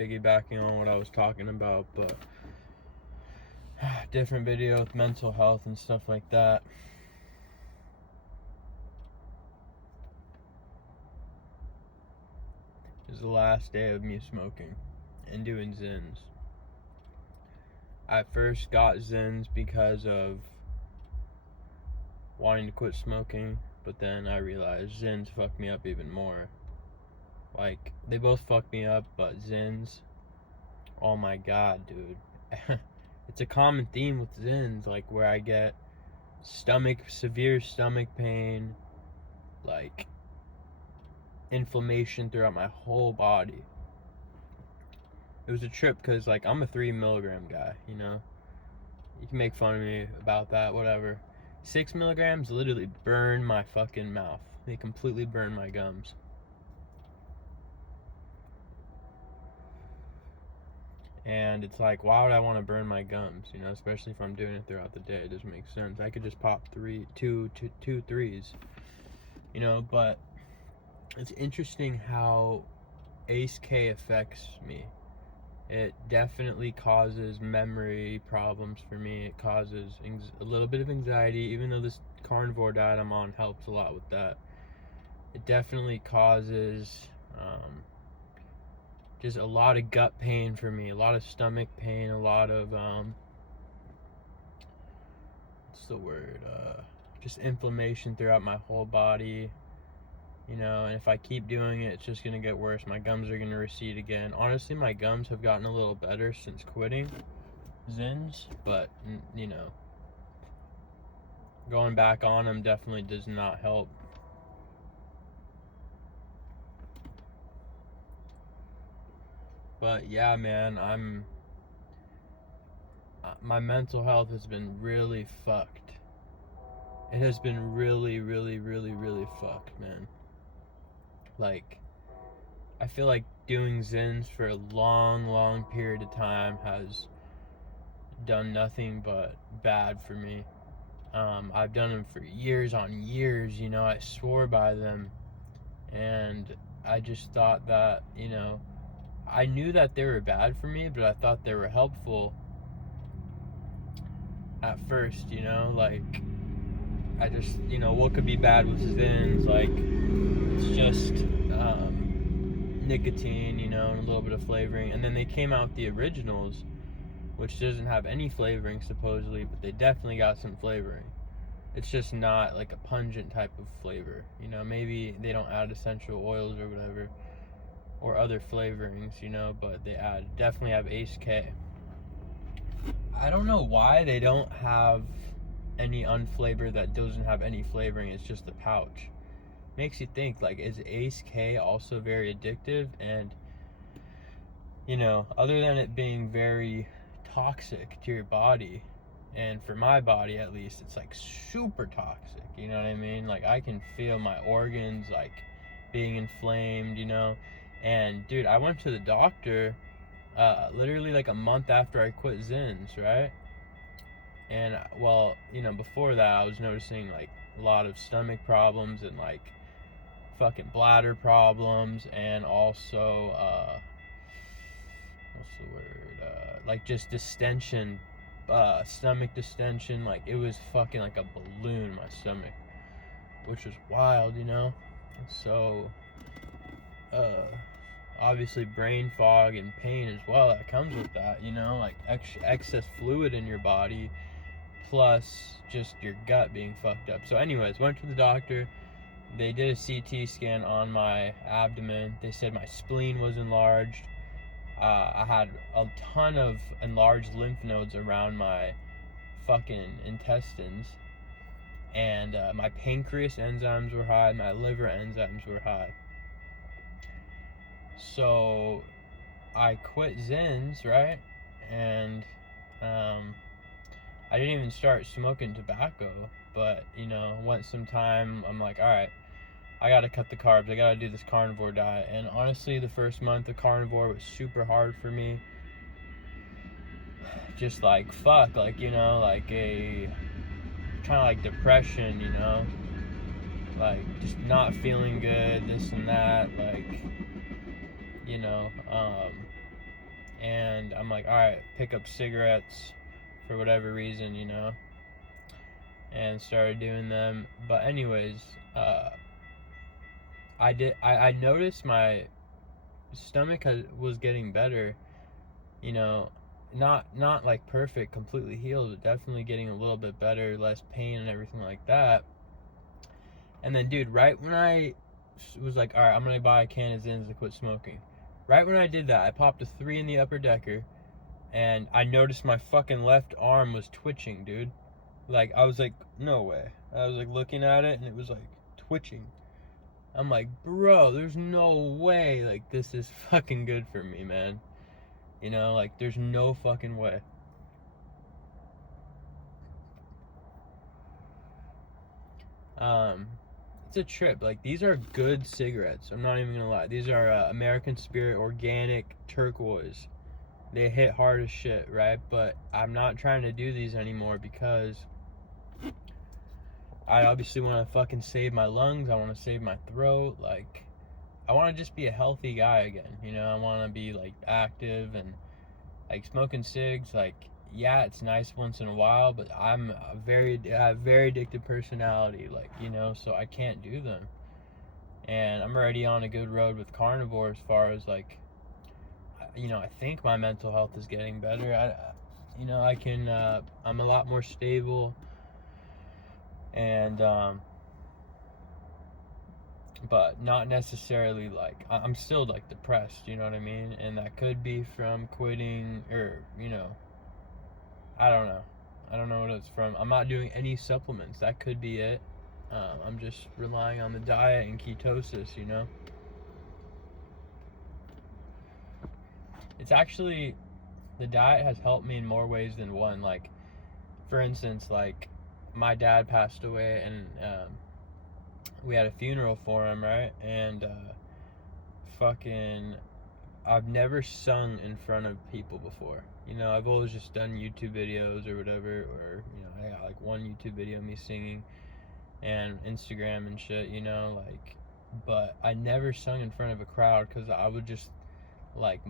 piggybacking on what I was talking about, but different video with mental health and stuff like that. This is the last day of me smoking and doing Zyns. I first got Zyns because of wanting to quit smoking, but then I realized Zyns fucked me up even more. Like, they both fucked me up, but Zyns, oh my god, dude. It's a common theme with Zyns, like where I get severe stomach pain, like inflammation throughout my whole body. It was a trip because, like, I'm a 3 milligram guy, you know? You can make fun of me about that, whatever. 6 milligrams literally burn my fucking mouth. They completely burn my gums. And it's like, why would I want to burn my gums? You know, especially if I'm doing it throughout the day. It doesn't make sense. I could just pop two threes. You know, but it's interesting how Ace K affects me. It definitely causes memory problems for me. It causes a little bit of anxiety, even though this carnivore diet I'm on helps a lot with that. It definitely causes just a lot of gut pain for me, a lot of stomach pain, a lot of what's the word? Just inflammation throughout my whole body. You know, and if I keep doing it, it's just gonna get worse. My gums are gonna recede again. Honestly, my gums have gotten a little better since quitting Zyns, but you know, going back on them definitely does not help. But yeah, man, my mental health has been really fucked. It has been really, really, really, really fucked, man. Like, I feel like doing Zyns for a long period of time has done nothing but bad for me. I've done them for years on years, you know, I swore by them, and I just thought that, you know, I knew that they were bad for me, but I thought they were helpful at first, you know, like, I just, you know, what could be bad with Zyns? Like, it's just nicotine, you know, and a little bit of flavoring. And then they came out with the originals, which doesn't have any flavoring supposedly, but they definitely got some flavoring. It's just not like a pungent type of flavor, you know. Maybe they don't add essential oils or whatever, or other flavorings, you know, but they definitely have Ace K. I don't know why they don't have any unflavored that doesn't have any flavoring. It's just the pouch. Makes you think, like, is Ace K also very addictive? And, you know, other than it being very toxic to your body, and for my body at least, it's like super toxic, you know what I mean? Like, I can feel my organs like being inflamed, you know. And dude, I went to the doctor literally like a month after I quit Zyns, right? And well, you know, before that I was noticing like a lot of stomach problems and like fucking bladder problems, and also what's the word, like just distension, stomach distension. Like, it was fucking like a balloon, my stomach, which was wild, you know. So obviously brain fog and pain as well that comes with that, you know, like excess fluid in your body, plus just your gut being fucked up. So anyways, went to the doctor. They did a CT scan on my abdomen. They said my spleen was enlarged. I had a ton of enlarged lymph nodes around my fucking intestines. And my pancreas enzymes were high. My liver enzymes were high. So I quit Zyns, right? And I didn't even start smoking tobacco. But, you know, went some time. I'm like, all right, I gotta cut the carbs. I gotta do this carnivore diet. And honestly, the first month of carnivore was super hard for me. Just like, fuck, like, you know, like a kind of like depression, you know, like just not feeling good, this and that, like, you know, and I'm like, all right, pick up cigarettes for whatever reason, you know, and started doing them. But anyways, I noticed my stomach was getting better, you know, not like perfect, completely healed, but definitely getting a little bit better, less pain and everything like that. And then, dude, right when I was like, all right, I'm gonna buy a can of Zins to quit smoking, right when I did that, I popped a 3 in the upper decker, and I noticed my fucking left arm was twitching, dude. Like, I was like, no way. I was like looking at it, and it was like twitching. I'm like, bro, there's no way, like, this is fucking good for me, man. You know, like, there's no fucking way. It's a trip. Like, these are good cigarettes. I'm not even gonna lie. These are American Spirit Organic Turquoise. They hit hard as shit, right? But I'm not trying to do these anymore because I obviously want to fucking save my lungs. I want to save my throat. Like, I want to just be a healthy guy again. You know, I want to be like active and like smoking cigs. Like, yeah, it's nice once in a while, but I have a very addictive personality. Like, you know, so I can't do them. And I'm already on a good road with carnivore as far as like, you know, I think my mental health is getting better. You know, I can. I'm a lot more stable. And but not necessarily like I'm still like depressed, you know what I mean? And that could be from quitting, or you know, I don't know what it's from. I'm not doing any supplements. That could be it. I'm just relying on the diet and ketosis, you know. It's actually, the diet has helped me in more ways than one. Like, for instance, like my dad passed away, and we had a funeral for him, right? And fucking, I've never sung in front of people before. You know, I've always just done YouTube videos or whatever, or you know, I got like one YouTube video of me singing, and Instagram and shit, you know, like, but I never sung in front of a crowd because I would just like,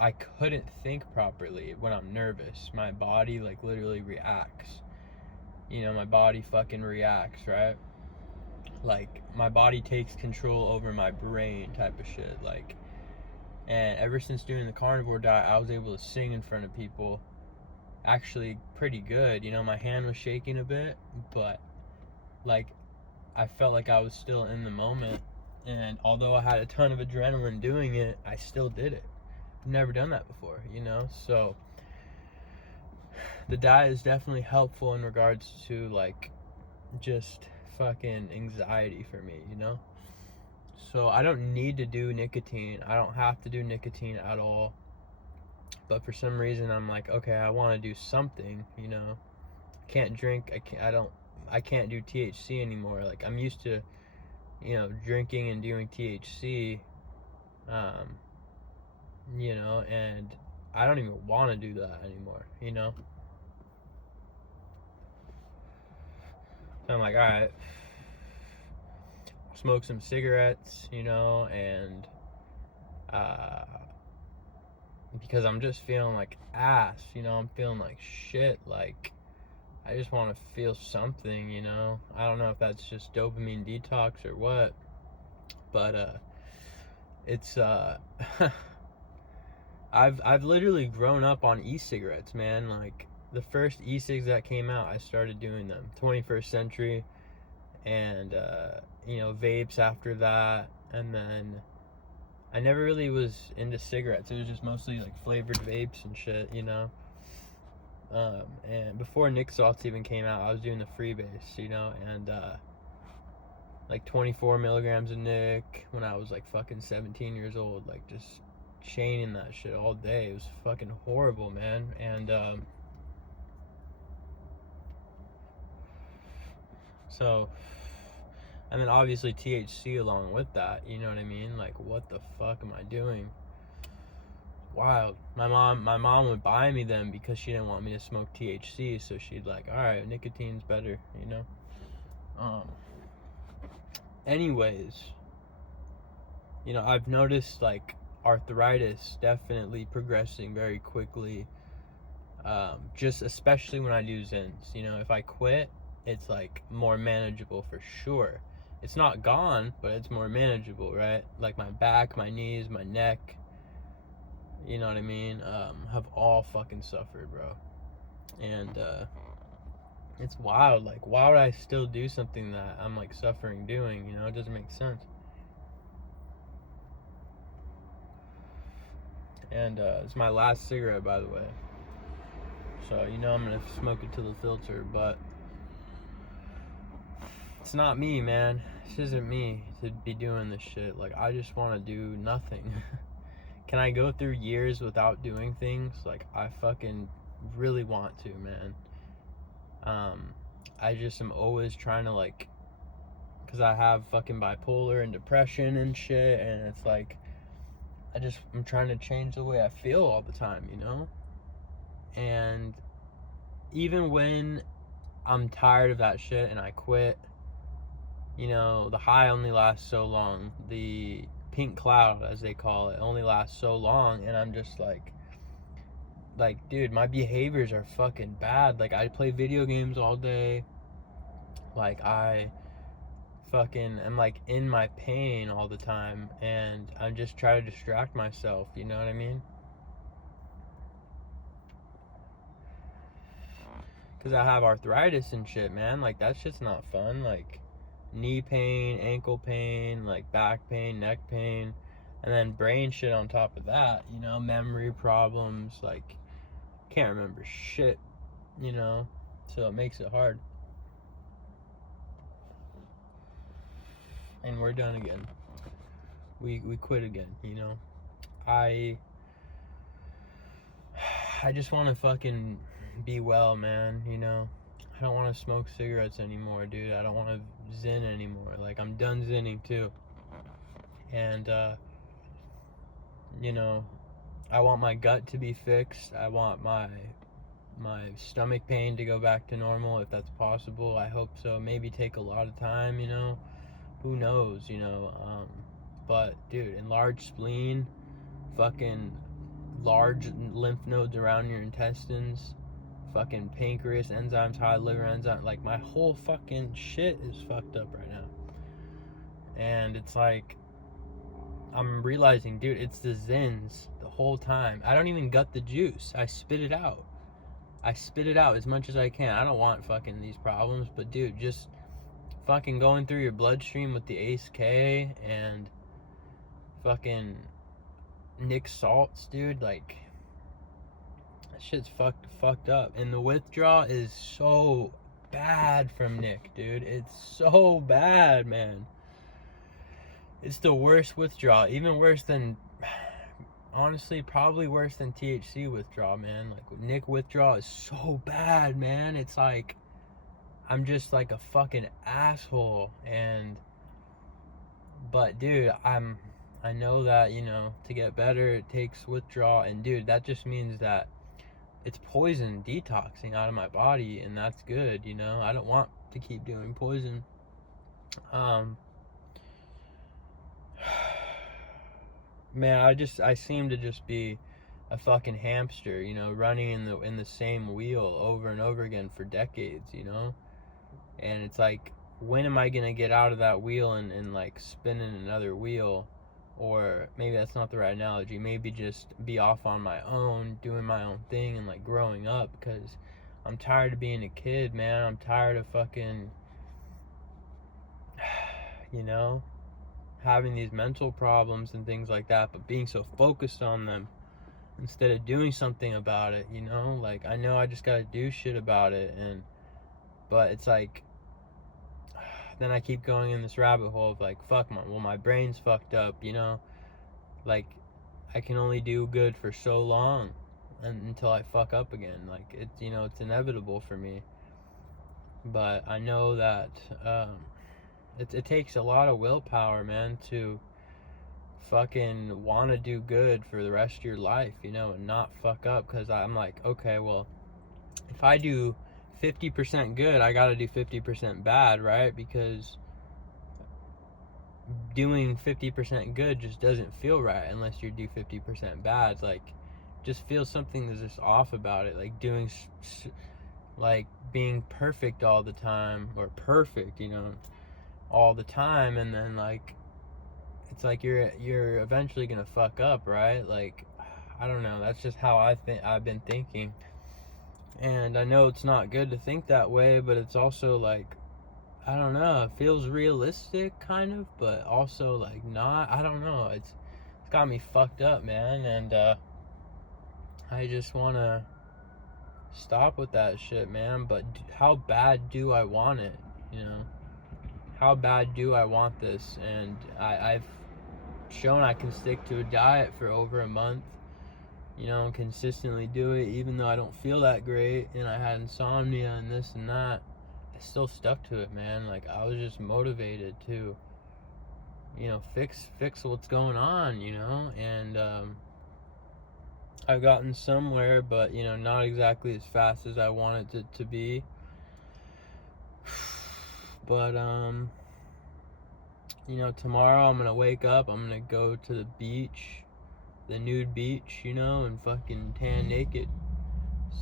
I couldn't think properly when I'm nervous. My body like literally reacts. You know, my body fucking reacts, right? Like, my body takes control over my brain type of shit. Like, and ever since doing the carnivore diet, I was able to sing in front of people actually pretty good. You know, my hand was shaking a bit, but like, I felt like I was still in the moment. And although I had a ton of adrenaline doing it, I still did it. I've never done that before, you know? So the diet is definitely helpful in regards to like just fucking anxiety for me, you know? So I don't need to do nicotine. I don't have to do nicotine at all. But for some reason I'm like, okay, I want to do something, you know? Can't drink. I can't do THC anymore. Like, I'm used to, you know, drinking and doing THC, you know, and I don't even want to do that anymore, you know? So I'm like, all right, smoke some cigarettes, you know, and because I'm just feeling like ass, you know, I'm feeling like shit, like I just want to feel something, you know. I don't know if that's just dopamine detox or what, but it's I've literally grown up on e-cigarettes, man. Like, the first e-cigs that came out, I started doing them. 21st Century, and you know, vapes after that, and then I never really was into cigarettes. It was just mostly like flavored vapes and shit, you know. And before Nick Salts even came out, I was doing the freebase, you know, and like 24 milligrams of Nick when I was like fucking 17 years old, like just chaining that shit all day. It was fucking horrible, man. And so, and then obviously THC along with that, you know what I mean? Like, what the fuck am I doing? Wild. My mom would buy me them because she didn't want me to smoke THC, so she'd like, all right, nicotine's better, you know. Anyways, you know, I've noticed like arthritis definitely progressing very quickly. Just especially when I do Zins. You know, if I quit, it's like more manageable for sure. It's not gone, but it's more manageable, right? Like my back, my knees, my neck, you know what I mean, have all fucking suffered, bro. And it's wild. Like, why would I still do something that I'm like suffering doing? You know, it doesn't make sense. And it's my last cigarette, by the way. So, you know, I'm gonna smoke it to the filter, but it's not me, man. This isn't me to be doing this shit. Like, I just want to do nothing. Can I go through years without doing things? Like, I fucking really want to, man. I just am always trying to, like, because I have fucking bipolar and depression and shit, and it's like, I'm trying to change the way I feel all the time, you know? And even when I'm tired of that shit and I quit, you know, the high only lasts so long. The pink cloud, as they call it, only lasts so long, and I'm just like, dude, my behaviors are fucking bad. Like, I play video games all day. Like, I fucking am like in my pain all the time, and I'm just trying to distract myself, you know what I mean? Because I have arthritis and shit, man. Like, that shit's not fun. Like, knee pain, ankle pain, like back pain, neck pain, and then brain shit on top of that, you know, memory problems, like, can't remember shit, you know, so it makes it hard. And we're done again. We quit again, you know. I just want to fucking be well, man, you know. I don't want to smoke cigarettes anymore, dude. I don't want to Zyn anymore. Like, I'm done Zinning too. And you know, I want my gut to be fixed. I want my stomach pain to go back to normal if that's possible. I hope so. Maybe take a lot of time, you know. Who knows, you know. But dude, enlarged spleen, fucking large lymph nodes around your intestines, fucking pancreas enzymes, high liver enzymes, like, my whole fucking shit is fucked up right now. And it's like, I'm realizing, dude, it's the Zins the whole time. I don't even gut the juice. I spit it out. I spit it out as much as I can. I don't want fucking these problems, but dude, just fucking going through your bloodstream with the Ace K and fucking Nick salts, dude, like, that shit's fucked up. And the withdrawal is so bad from Nick, dude. It's so bad, man. It's the worst withdrawal. Even worse than, honestly, probably worse than THC withdrawal, man. Like, Nick withdrawal is so bad, man. It's like, I'm just like a fucking asshole. But dude, I know that, you know, to get better it takes withdrawal, and dude, that just means that it's poison detoxing out of my body, and that's good, you know. I don't want to keep doing poison. Man, I seem to just be a fucking hamster, you know, running in the same wheel over and over again for decades, you know. And it's like, when am I gonna get out of that wheel and like spin in another wheel? Or maybe that's not the right analogy. Maybe just be off on my own, doing my own thing, and like growing up, because I'm tired of being a kid, man. I'm tired of fucking, you know, having these mental problems and things like that, but being so focused on them instead of doing something about it, you know. Like, I know I just gotta do shit about it, but it's like, then I keep going in this rabbit hole of like, fuck, my brain's fucked up, you know. Like, I can only do good for so long until I fuck up again. Like, it's, you know, it's inevitable for me. But I know that it takes a lot of willpower, man, to fucking want to do good for the rest of your life, you know, and not fuck up. Because I'm like, okay, well, if I do 50% good, I gotta do 50% bad, right? Because doing 50% good just doesn't feel right unless you do 50% bad. Like, just feels something that's just off about it. Like doing, like being perfect all the time, or perfect, all the time, and then like, it's like you're eventually gonna fuck up, right? Like, I don't know. That's just how I've been thinking, and I know it's not good to think that way, but it's also like, I don't know. It feels realistic, kind of, but also like not. I don't know. It's got me fucked up, man, and I just wanna stop with that shit, man. But how bad do I want it? How bad do I want this? And I've shown I can stick to a diet for over a month, and consistently do it, even though I don't feel that great, and I had insomnia and this and that. I still stuck to it, man. Like, I was just motivated to, fix what's going on, and I've gotten somewhere, but not exactly as fast as I wanted it to be. But tomorrow I'm gonna wake up, I'm gonna go to the beach, the nude beach, and fucking tan naked.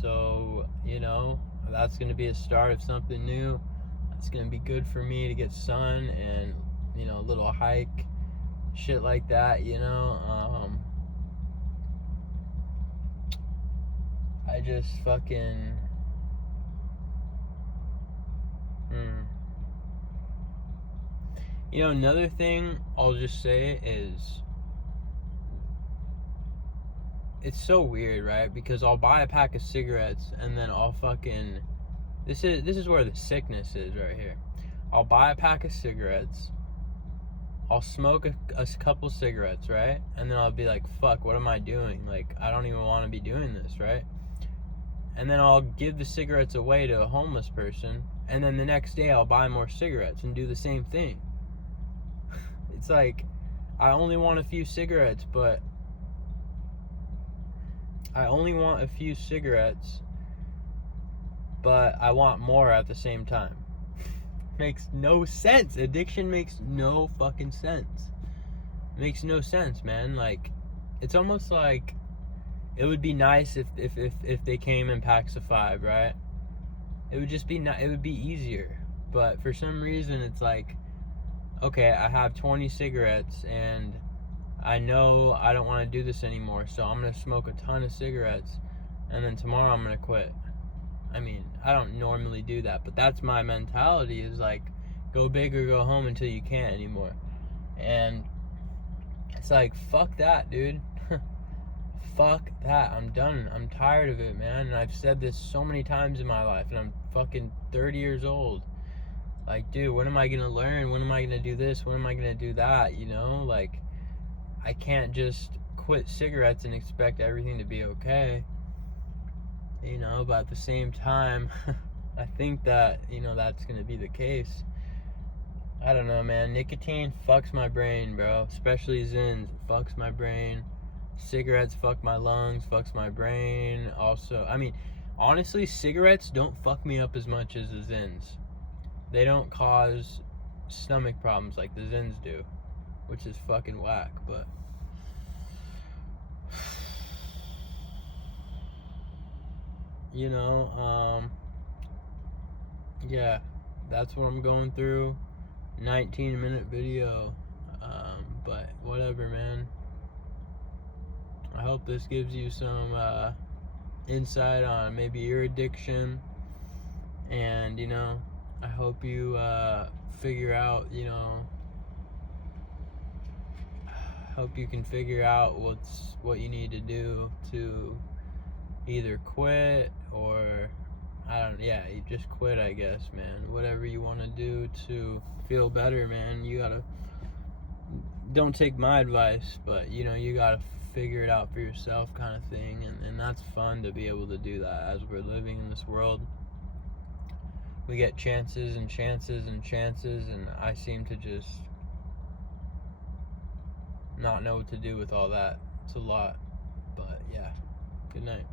So, that's gonna be a start of something new. It's gonna be good for me to get sun and, a little hike, shit like that, I just fucking, another thing I'll just say is, it's so weird, right? Because I'll buy a pack of cigarettes and then I'll fucking, this is where the sickness is right here. I'll buy a pack of cigarettes, I'll smoke a couple cigarettes, right? And then I'll be like, fuck, what am I doing? Like, I don't even want to be doing this, right? And then I'll give the cigarettes away to a homeless person, and then the next day I'll buy more cigarettes and do the same thing. It's like, I only want a few cigarettes, but I want more at the same time. Makes no sense. Addiction makes no fucking sense. Makes no sense, man. Like, it's almost like it would be nice if they came in packs of 5, right? It would just be it would be easier. But for some reason, it's like, okay, I have 20 cigarettes and I know I don't want to do this anymore, so I'm gonna smoke a ton of cigarettes, and then tomorrow I'm gonna quit. I mean, I don't normally do that, but that's my mentality, is like, go big or go home until you can't anymore. And it's like, fuck that, dude. Fuck that. I'm done. I'm tired of it, man. And I've said this so many times in my life, and I'm fucking 30 years old. Like, dude, when am I gonna learn? When am I gonna do this? When am I gonna do that? Like, I can't just quit cigarettes and expect everything to be okay. But at the same time, I think that, that's gonna be the case. I don't know, man. Nicotine fucks my brain, bro. Especially Zyns. It fucks my brain. Cigarettes fuck my lungs, fucks my brain. Also, I mean, honestly, cigarettes don't fuck me up as much as the Zyns. They don't cause stomach problems like the Zyns do, which is fucking whack, but yeah, that's what I'm going through. 19-minute video, but whatever, man. I hope this gives you some insight on maybe your addiction, and I hope you figure out, hope you can figure out what you need to do to either quit or you just quit, I guess, man. Whatever you want to do to feel better, man. Don't take my advice, but you gotta figure it out for yourself, kind of thing. And that's fun to be able to do that as we're living in this world. We get chances and chances and chances, and I seem to just not know what to do with all that. It's a lot, but yeah. Good night.